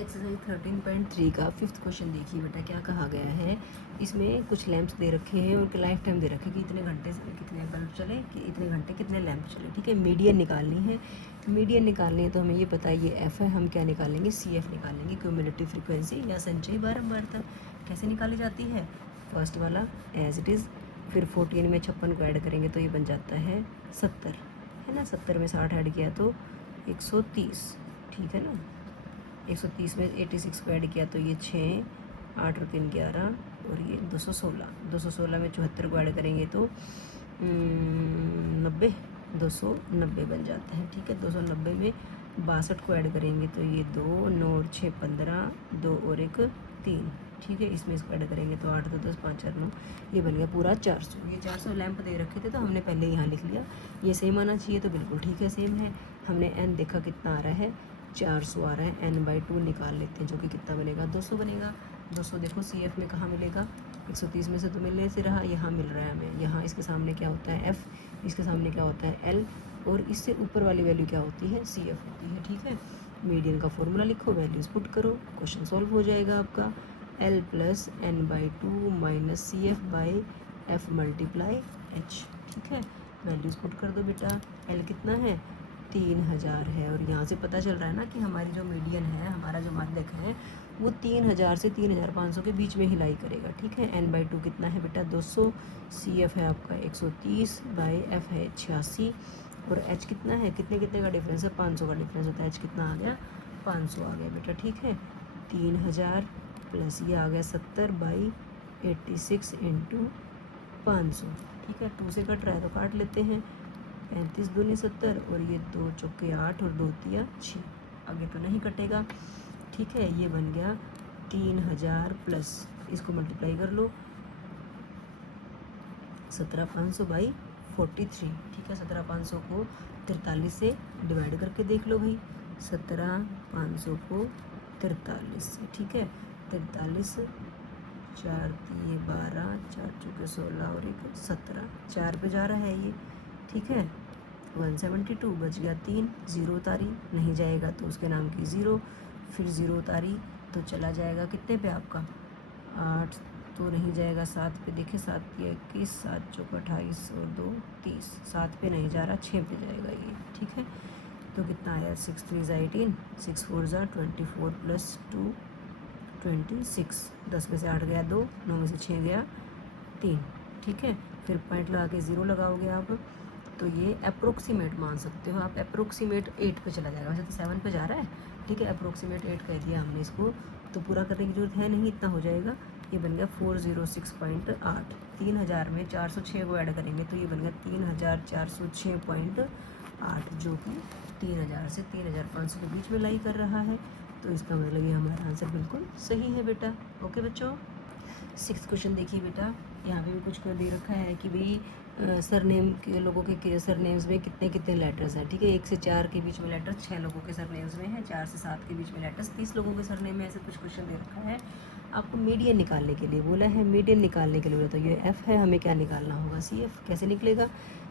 Exercise 13.3 का fifth question देखिए बेटा, क्या कहा गया है। इसमें कुछ लैंप्स दे रखे हैं और लाइफ टाइम दे रखे कि इतने घंटे से कितने बल्ब चले, कि इतने घंटे कितने लैंप चले। ठीक है, मीडियन निकालनी है। मीडियन निकालनी है तो हमें ये पता है ये एफ है, हम क्या निकालेंगे, सी एफ निकालेंगे, क्यूमुलेटिव फ्रीक्वेंसी या संचयी बारंबारता। कैसे निकाली जाती है, फर्स्ट वाला एज इट इज़, फिर 14 में 56 को ऐड करेंगे तो ये बन जाता है 70, है ना। 70 में 60 ऐड किया तो 130, ठीक है ना। 130 में 86 को ऐड किया तो ये 6, 8 और 3 11 और ये 216। 216 में 74 को ऐड करेंगे तो 90, 290 बन जाता है। ठीक है, 290 में 62 को ऐड करेंगे तो ये 2, 9 और 6 15, 2 और 1 3। ठीक है, इसमें इसको ऐड करेंगे तो 8 2 10 5 4 9, ये बन गया पूरा 400। ये 400 लैंप दे रखे थे तो हमने पहले यहाँ लिख लिया। ये सेम आना चाहिए तो बिल्कुल ठीक है, सेम है। हमने n देखा कितना आ रहा है, 400 आ रहा है। n/2 निकाल लेते हैं जो कि कितना बनेगा, 200 बनेगा। 200 देखो सी एफ में कहाँ मिलेगा, 130 में से तो मिलने से रहा, यहाँ मिल रहा है हमें। यहाँ इसके सामने क्या होता है f, इसके सामने क्या होता है l, और इससे ऊपर वाली वैल्यू क्या होती है, सी एफ होती है। ठीक है, मीडियन का फॉर्मूला लिखो, वैल्यूज़ पुट करो, क्वेश्चन सॉल्व हो जाएगा आपका। l + n/2 minus C F by F multiply h। ठीक है, वैल्यूज़ पुट कर दो बेटा। l कितना है, 3000 है, और यहाँ से पता चल रहा है ना कि हमारी जो मीडियन है, हमारा जो माध्यक है, वो 3000 से 3500 के बीच में ही लाई करेगा। ठीक है, n/2 कितना है बेटा, 200, सी एफ है आपका 130 बाई एफ है 86, और h कितना है, कितने कितने का डिफरेंस है, 500 का डिफरेंस होता है। h कितना आ गया, 500 आ गया बेटा। ठीक है, 3000 प्लस ये आ गया 70 बाई 86 इंटू 500। ठीक है, 2 से कट रहा है तो काट लेते हैं, 35 दूनी 70, और ये 2 चौके 8 और 2 तिया 6, आगे तो नहीं कटेगा। ठीक है, ये बन गया 3000 प्लस, इसको मल्टीप्लाई कर लो, 17500 बाई 43। ठीक है, 17500 को 43 से डिवाइड करके देख लो भाई, 17500 को 43 से। ठीक है, 43, 4 3 12, 4 चौके 16 और 1 17, 4 पे जा रहा है ये। ठीक है, 172 बच गया 3, 0 उतारी, नहीं जाएगा तो उसके नाम की 0, फिर 0 उतारी तो चला जाएगा कितने पे आपका, 8 तो नहीं जाएगा, 7 पे देखिए, 7 पे 21, 7 चौक 28 और 2 30, 7 पे नहीं जा रहा, 6 पे जाएगा ये। ठीक है, तो कितना आया, 6 3 18, 6 4 24 प्लस 2 26, 10 में से 8 गया 2, 9 में से 6 गया 3। ठीक है, फिर पॉइंट लगा के 0 लगाओगे आप तो ये अप्रोक्सीमेट मान सकते हो आप, अप्रोक्सीमेट 8 पे चला जाएगा, वैसे तो 7 पे जा रहा है। ठीक है, अप्रोक्सीमेट 8 कह दिया हमने इसको, तो पूरा करने की जरूरत है नहीं, इतना हो जाएगा। ये बन गया 406.8। 3000 में 406 को ऐड करेंगे तो ये बन गया 3406.8, जो कि 3000 से 3500 के बीच में लाई कर रहा है। तो इसका मतलब ये हमारा आंसर बिल्कुल सही है बेटा। ओके बच्चों, 6th क्वेश्चन देखिए बेटा, यहाँ पे भी कुछ कर दे रखा है कि भाई सरनेम के लोगों के सरनेम्स में कितने कितने लेटर्स हैं। ठीक है, 1 से 4 के बीच में लेटर्स 6 लोगों के सरनेम्स में है, 4 से 7 के बीच में लेटर्स 30 लोगों के सरनेम में, ऐसे कुछ क्वेश्चन दे रखा है। आपको मीडियन निकालने के लिए बोला है, मीडियन निकालने के लिए बोला, तो ये एफ है, हमें क्या निकालना होगा, सी एफ। कैसे निकलेगा,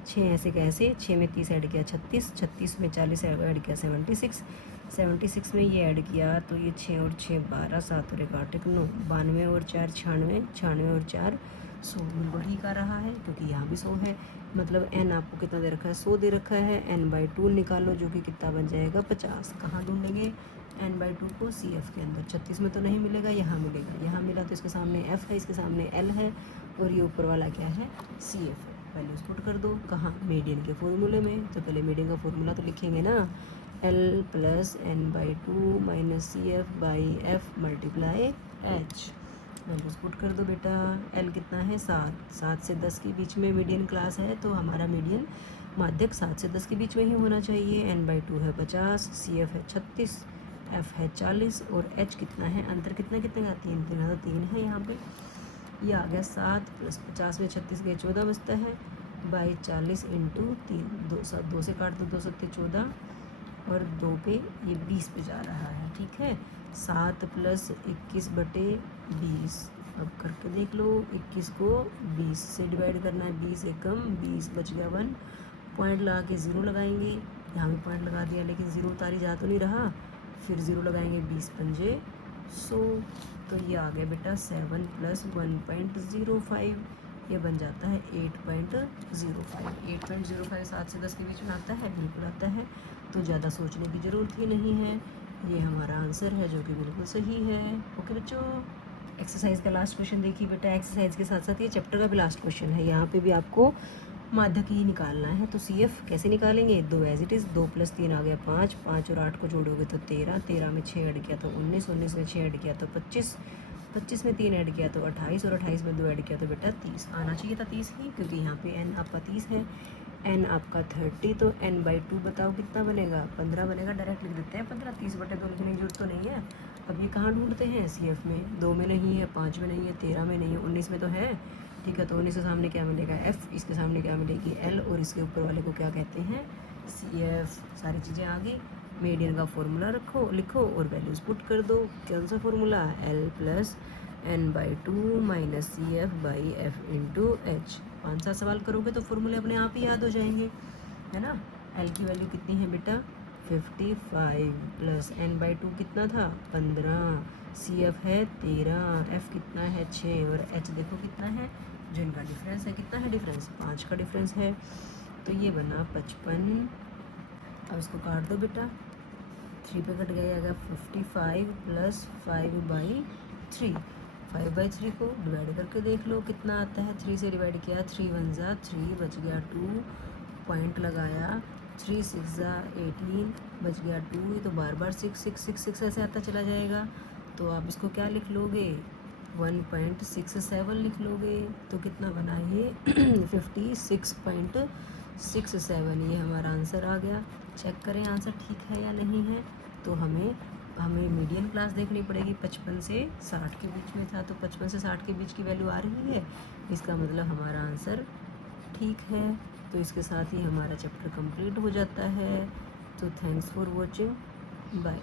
6 ऐसे कैसे, 6 में 30 ऐड किया 36, 36 में 40 ऐड किया 76, 76 में ये ऐड किया तो ये 6 और 6 12, 7 और 1 8 1 9, 92 और 4 96, 96 और 4 100, बिल्कुल ठीक आ रहा है क्योंकि यहाँ भी 100 है। मतलब n आपको कितना दे रखा है, 100 दे रखा है। n/2 निकालो जो कि कितना बन जाएगा, 50। कहाँ ढूंढेंगे n/2 को, सी एफ के अंदर। 36 में तो नहीं मिलेगा, यहाँ मिलेगा, यहाँ मिला तो इसके सामने f है, इसके सामने l है, और ये ऊपर वाला क्या है, सी एफ है। वैल्यूज पुट कर दो, कहाँ, मीडियन के फॉर्मूले में। तो पहले मीडियन का फॉर्मूला तो लिखेंगे ना, l + n/2 minus C F by F multiply h। Values put कर दो बेटा। l कितना है, 7, 7 से 10 के बीच में मीडियन क्लास है, तो हमारा मीडियन माध्यक 7 से 10 के बीच में ही होना चाहिए। n/2 है 50, सी एफ है 36, f है 40, और h कितना है, अंतर कितना कितने का, 3 3 3 है यहाँ पे। ये आ गया 7 + 50 में 36 गए 14 बचता है, बाई 40 इंटू 3, 2 से काट दो, 2 7 14, और 2 पे ये 20 पे जा रहा है। ठीक है, 7 + 21/20, अब करके देख लो, 21 को 20 से डिवाइड करना है, 20 एकम 20, बच गया 1। पॉइंट लगा के 0 लगाएंगे, यहाँ भी पॉइंट लगा दिया, लेकिन 0 उतारी जा तो नहीं रहा, फिर 0 लगाएंगे, 20 पंजे 100, तो ये आ गया बेटा 7 + 1.05, ये बन जाता है 8.05। 8.05 7 से 10 के बीच में आता है, बिल्कुल आता है, तो ज़्यादा सोचने की ज़रूरत ही नहीं है। ये हमारा आंसर है जो कि बिल्कुल सही है। ओके बच्चों, एक्सरसाइज का लास्ट क्वेश्चन देखिए बेटा। एक्सरसाइज के साथ साथ ये चैप्टर का भी लास्ट क्वेश्चन है। यहाँ पे भी आपको माध्यक ही निकालना है। तो CF कैसे निकालेंगे, 2 एज इट इज़, 2 + 3 आ गया 5, 5 और 8 को जोड़ोगे तो 13, 13 में 6 ऐड किया तो 19, 19 में 6 ऐड किया तो 25, 25 में 3 ऐड किया तो 28 और 28 में 2 ऐड किया तो बेटा 30 आना चाहिए था, 30 ही, क्योंकि यहाँ पे n आपका 30 है, n आपका 30, तो n/2 बताओ कितना बनेगा, 15 बनेगा। डायरेक्ट लिख देते हैं 15, 30/2 लिखने की जरूरत तो नहीं है। अब ये कहाँ ढूंढते हैं, CF में 2 में नहीं है, 5 में नहीं है, 13 में नहीं है, 19 में तो है, ठीक है। तो 19 के सामने क्या मिलेगा, F, इसके सामने क्या मिलेगी, L, और इसके ऊपर वाले को क्या कहते हैं, CF। सारी चीज़ें आ गई। मीडियन का फॉर्मूला लिखो और वैल्यूज़ पुट कर दो। कौन सा formula, L + n/2 - CF/F × H। 5-7 सवाल करोगे तो फॉर्मूले अपने आप ही याद हो जाएंगे, है ना। L की वैल्यू कितनी है बेटा, 55 + n/2 कितना था, 15, CF है 13, F कितना है 6, और H देखो कितना है, जो इनका डिफरेंस है, कितना है डिफरेंस, 5 का डिफरेंस है। तो ये बना 55। अब इसको काट दो बेटा, 3 पे कट गया, 55 + 5/3, 5/3 को डिवाइड करके देख लो कितना आता है। 3 से डिवाइड किया, 3 × 1 = 3, बच गया 2, पॉइंट लगाया, 3 × 6 = 18, बच गया 2, ये तो बार बार 6 6 6 6 ऐसे आता चला जाएगा। तो आप इसको क्या लिख लोगे, 1.67 लिख लोगे। तो कितना बना ये 56.67, ये हमारा आंसर आ गया। चेक करें आंसर ठीक है या नहीं है। तो हमें मीडियन क्लास देखनी पड़ेगी, 55 से 60 के बीच में था, तो 55 से 60 के बीच की वैल्यू आ रही है, इसका मतलब हमारा आंसर ठीक है। तो इसके साथ ही हमारा चैप्टर कंप्लीट हो जाता है। तो थैंक्स फॉर वॉचिंग, बाय।